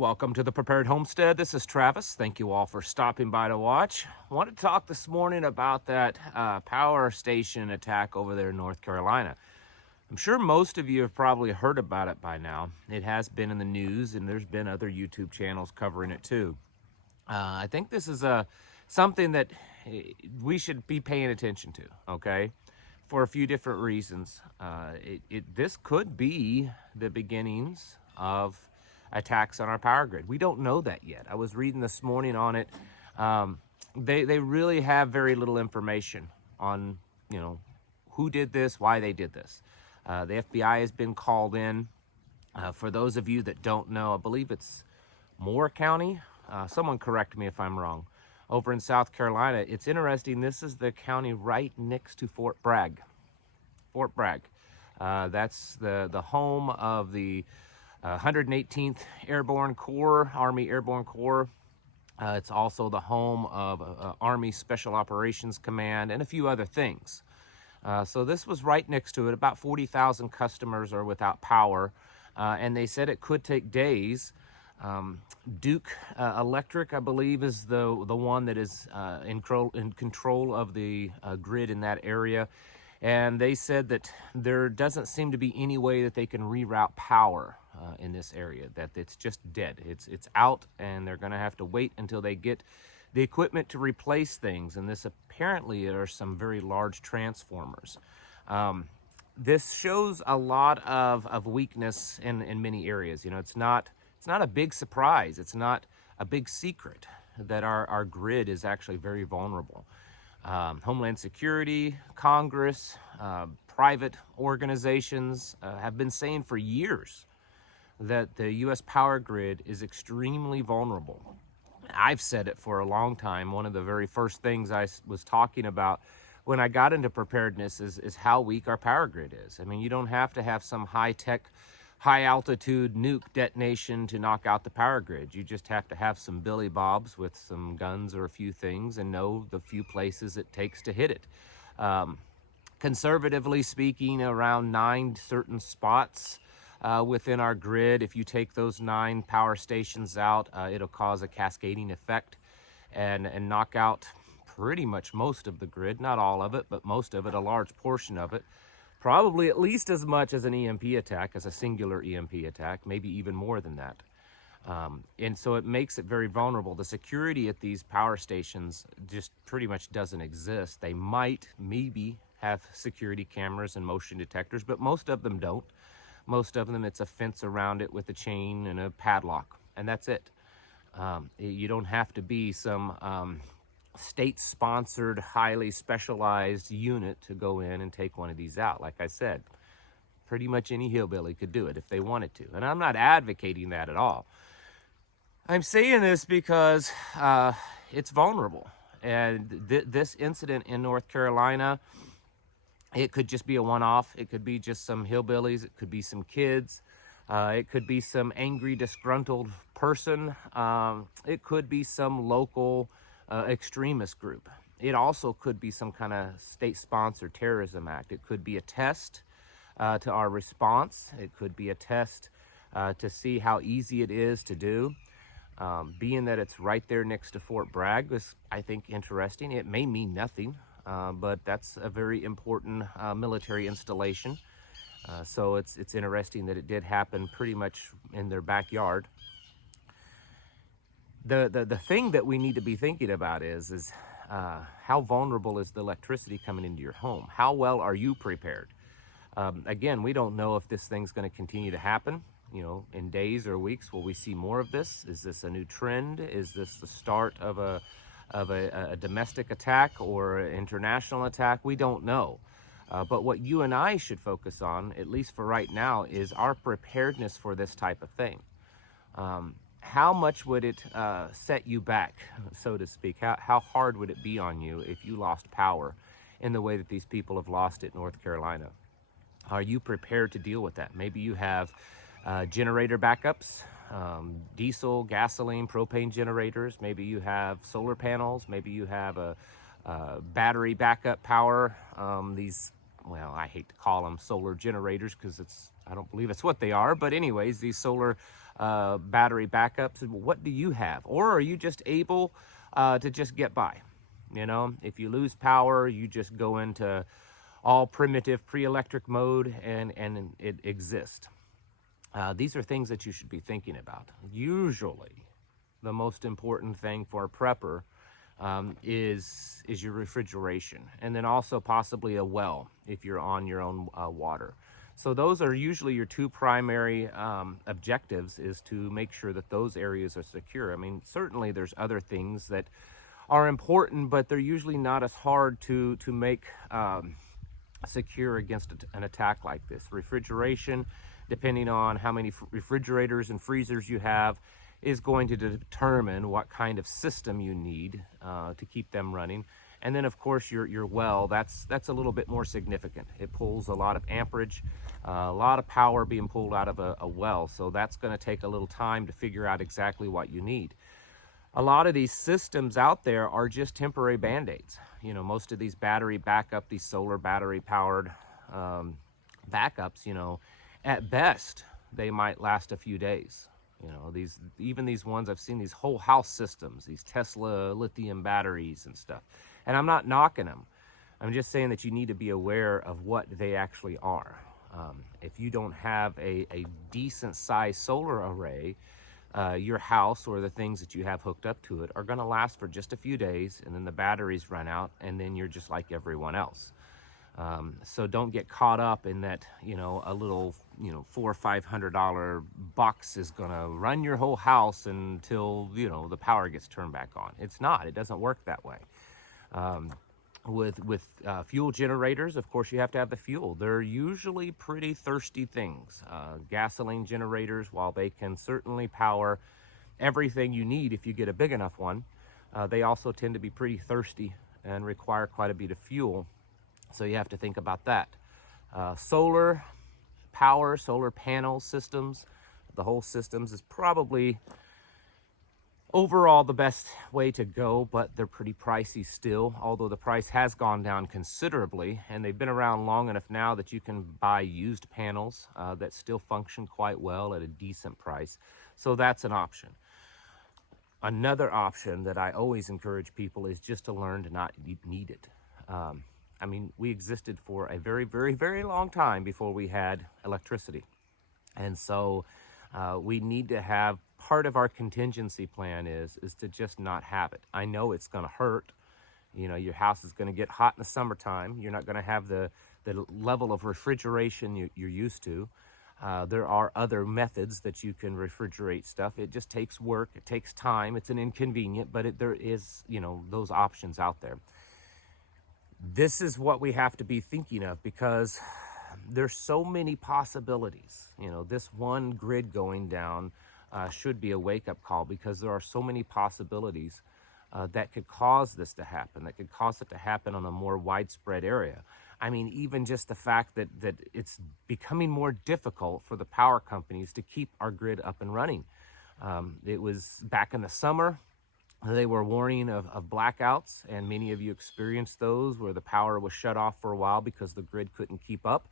Welcome to the Prepared Homestead. This is Travis. Thank you all for stopping by to watch. I want to talk this morning about that power station attack over there in North Carolina. I'm sure most of you have probably heard about it by now. It has been in the news, and there's been other YouTube channels covering it too. I think this is something that we should be paying attention to, okay? For a few different reasons. This could be the beginnings of attacks on our power grid. We don't know that yet. I was reading this morning on it. They really have very little information on, who did this, why they did this. The FBI has been called in. For those of you that don't know, I believe it's Moore County. Someone correct me if I'm wrong. Over in South Carolina, it's interesting. This is the county right next to Fort Bragg. Fort Bragg. That's the home of the 118th Airborne Corps, Army Airborne Corps. It's also the home of Army Special Operations Command and a few other things. So this was right next to it. About 40,000 customers are without power, and they said it could take days. Duke Electric, I believe, is the one that is in control of the grid in that area. And they said that there doesn't seem to be any way that they can reroute power in this area, that it's just dead. It's out, and they're going to have to wait until they get the equipment to replace things. And this apparently are some very large transformers. This shows a lot of weakness in many areas. It's not a big surprise. It's not a big secret that our grid is actually very vulnerable. Homeland Security, Congress, private organizations have been saying for years that the U.S. power grid is extremely vulnerable. I've said it for a long time. One of the very first things I was talking about when I got into preparedness is how weak our power grid is. I mean, you don't have to have some high-tech, high-altitude nuke detonation to knock out the power grid. You just have to have some Billy Bobs with some guns or a few things and know the few places it takes to hit it. Conservatively speaking, around 9 certain spots within our grid. If you take those 9 power stations out, it'll cause a cascading effect and knock out pretty much most of the grid. Not all of it, but most of it, a large portion of it. Probably at least as much as an EMP attack, as a singular EMP attack, maybe even more than that. And so it makes it very vulnerable. The security at these power stations just pretty much doesn't exist. They might, maybe, have security cameras and motion detectors, but most of them don't. Most of them, it's a fence around it with a chain and a padlock, and that's it. You don't have to be some state-sponsored, highly specialized unit to go in and take one of these out. Like I said, pretty much any hillbilly could do it if they wanted to. And I'm not advocating that at all. I'm saying this because it's vulnerable. And this incident in North Carolina, it could just be a one-off. It could be just some hillbillies. It could be some kids. It could be some angry, disgruntled person. It could be some local extremist group. It also could be some kind of state-sponsored terrorism act. It could be a test to our response. It could be a test to see how easy it is to do. Being that it's right there next to Fort Bragg is, I think, interesting. It may mean nothing, but that's a very important military installation. So it's interesting that it did happen pretty much in their backyard. The thing that we need to be thinking about is how vulnerable is the electricity coming into your home? How well are you prepared? Again, we don't know if this thing's going to continue to happen. In days or weeks, will we see more of this? Is this a new trend? Is this the start of a domestic attack or an international attack? We don't know. But what you and I should focus on, at least for right now, is our preparedness for this type of thing. How much would it set you back, so to speak? How hard would it be on you if you lost power in the way that these people have lost it in North Carolina? Are you prepared to deal with that? Maybe you have generator backups, diesel, gasoline, propane generators. Maybe you have solar panels. Maybe you have a battery backup power. These well, I hate to call them solar generators because I don't believe it's what they are. But anyways, these solar battery backups, what do you have? Or are you just able to just get by? You know, if you lose power, you just go into all primitive pre-electric mode and it exists. These are things that you should be thinking about. Usually, the most important thing for a prepper is your refrigeration, and then also possibly a well if you're on your own water. So those are usually your two primary objectives, is to make sure that those areas are secure. I mean, certainly there's other things that are important, but they're usually not as hard to make secure against an attack like this. Refrigeration, depending on how many refrigerators and freezers you have, is going to determine what kind of system you need to keep them running. And then of course your well, that's a little bit more significant. It pulls a lot of amperage, a lot of power being pulled out of a well. So that's going to take a little time to figure out exactly what you need. A lot of these systems out there are just temporary band-aids. You know, most of these battery backup, these solar battery powered backups, you know, at best, they might last a few days. You know, even these ones, I've seen these whole house systems, these Tesla lithium batteries and stuff. And I'm not knocking them. I'm just saying that you need to be aware of what they actually are. If you don't have a decent sized solar array, your house or the things that you have hooked up to it are going to last for just a few days, and then the batteries run out, and then you're just like everyone else. So don't get caught up in that, you know, a little, you know, $400 or $500 box is going to run your whole house until, you know, the power gets turned back on. It's not. It doesn't work that way. With fuel generators, of course, you have to have the fuel. They're usually pretty thirsty things. Gasoline generators, while they can certainly power everything you need if you get a big enough one, they also tend to be pretty thirsty and require quite a bit of fuel. So you have to think about that. Solar power, solar panel systems, the whole systems is probably overall the best way to go, but they're pretty pricey still, although the price has gone down considerably, and they've been around long enough now that you can buy used panels that still function quite well at a decent price. So that's an option. Another option that I always encourage people is just to learn to not need it. I mean, we existed for a very, very, very long time before we had electricity. And so we need to have, part of our contingency plan is to just not have it. I know it's going to hurt. You know, your house is going to get hot in the summertime. You're not going to have the level of refrigeration you're used to. There are other methods that you can refrigerate stuff. It just takes work. It takes time. It's an inconvenient, but there is, you know, those options out there. This is what we have to be thinking of, because there's so many possibilities. You know, this one grid going down should be a wake-up call, because there are so many possibilities that could cause this to happen, that could cause it to happen on a more widespread area. I mean, even just the fact that it's becoming more difficult for the power companies to keep our grid up and running. It was back in the summer, they were warning of blackouts, and many of you experienced those, where the power was shut off for a while because the grid couldn't keep up.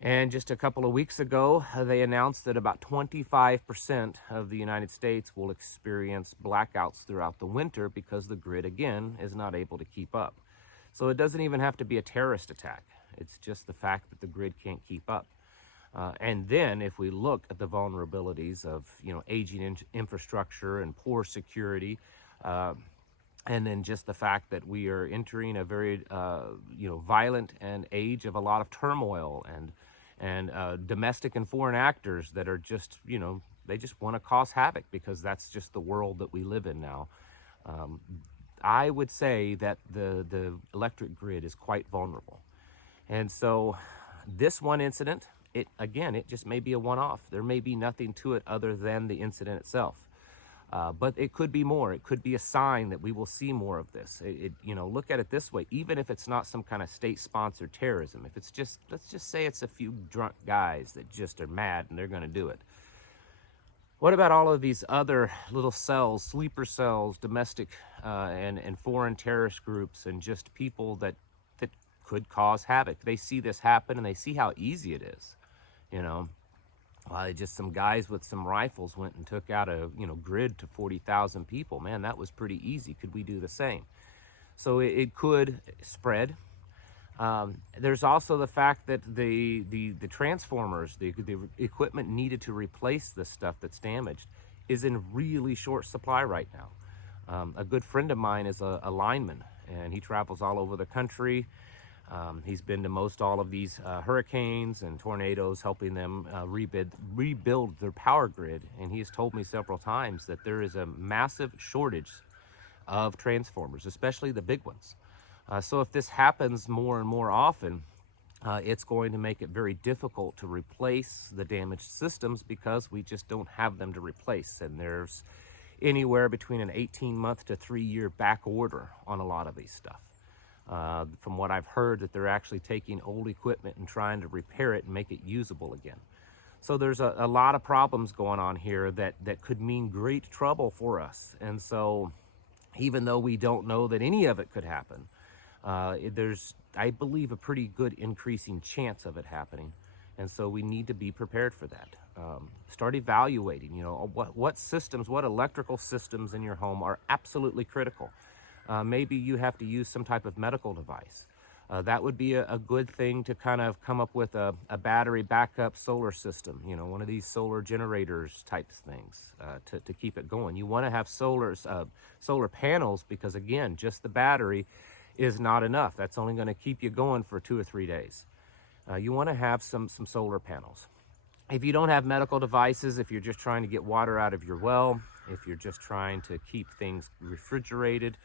And just a couple of weeks ago, they announced that about 25% of the United States will experience blackouts throughout the winter because the grid, again, is not able to keep up. So it doesn't even have to be a terrorist attack. It's just the fact that the grid can't keep up. And then if we look at the vulnerabilities of, you know, aging infrastructure and poor security, and then just the fact that we are entering a very, you know, violent and age of a lot of turmoil and domestic and foreign actors that are just, you know, they just want to cause havoc, because that's just the world that we live in now. I would say that the electric grid is quite vulnerable. And so this one incident, it just may be a one-off. There may be nothing to it other than the incident itself. But it could be more. It could be a sign that we will see more of this. You know, look at it this way. Even if it's not some kind of state-sponsored terrorism, if it's just, let's just say it's a few drunk guys that just are mad and they're going to do it. What about all of these other little cells, sleeper cells, domestic and foreign terrorist groups, and just people that could cause havoc. They see this happen and they see how easy it is, you know. Just some guys with some rifles went and took out a grid to 40,000 people. Man, that was pretty easy. Could we do the same? So it could spread. There's also the fact that the transformers, the equipment needed to replace the stuff that's damaged, is in really short supply right now. A good friend of mine is a lineman, and he travels all over the country. He's been to most all of these hurricanes and tornadoes, helping them rebuild their power grid. And he has told me several times that there is a massive shortage of transformers, especially the big ones. So if this happens more and more often, it's going to make it very difficult to replace the damaged systems because we just don't have them to replace. And there's anywhere between an 18-month to 3-year back order on a lot of these stuff. From what I've heard, that they're actually taking old equipment and trying to repair it and make it usable again. So there's a lot of problems going on here that could mean great trouble for us. And so even though we don't know that any of it could happen, there's, I believe, a pretty good increasing chance of it happening. And so we need to be prepared for that. Start evaluating, what systems, what electrical systems in your home are absolutely critical. Maybe you have to use some type of medical device. That would be a good thing to kind of come up with a battery backup solar system, one of these solar generators types things to keep it going. You want to have solar panels because, again, just the battery is not enough. That's only going to keep you going for 2 or 3 days. You want to have some solar panels. If you don't have medical devices, if you're just trying to get water out of your well, if you're just trying to keep things refrigerated,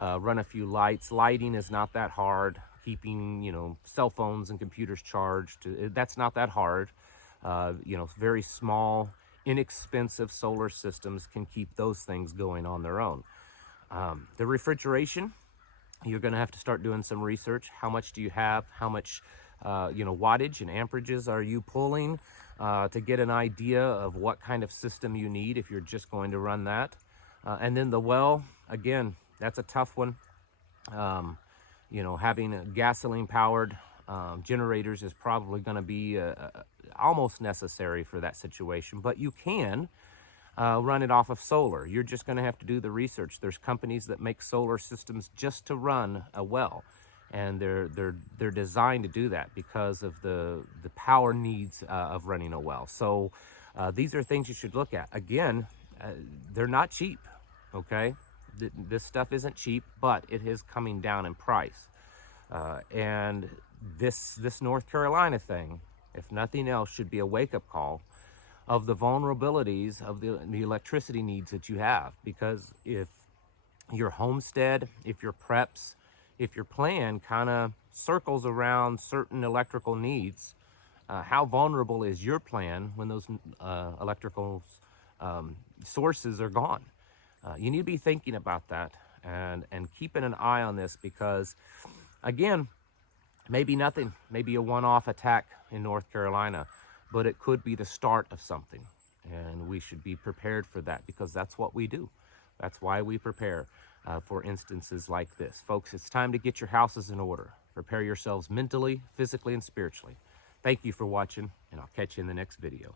run a few lights. Lighting is not that hard. Keeping, cell phones and computers charged, that's not that hard. Very small, inexpensive solar systems can keep those things going on their own. The refrigeration, you're going to have to start doing some research. How much do you have? How much, wattage and amperages are you pulling to get an idea of what kind of system you need if you're just going to run that? And then the well, again, that's a tough one. Having gasoline-powered generators is probably going to be almost necessary for that situation. But you can run it off of solar. You're just going to have to do the research. There's companies that make solar systems just to run a well, and they're designed to do that because of the power needs of running a well. So these are things you should look at. Again, they're not cheap. Okay. This stuff isn't cheap, but it is coming down in price. And this North Carolina thing, if nothing else, should be a wake-up call of the vulnerabilities of the electricity needs that you have. Because if your homestead, if your preps, if your plan kind of circles around certain electrical needs, how vulnerable is your plan when those electrical sources are gone? You need to be thinking about that and keeping an eye on this because, again, maybe nothing, maybe a one-off attack in North Carolina, but it could be the start of something. And we should be prepared for that because that's what we do. That's why we prepare for instances like this. Folks, it's time to get your houses in order. Prepare yourselves mentally, physically, and spiritually. Thank you for watching, and I'll catch you in the next video.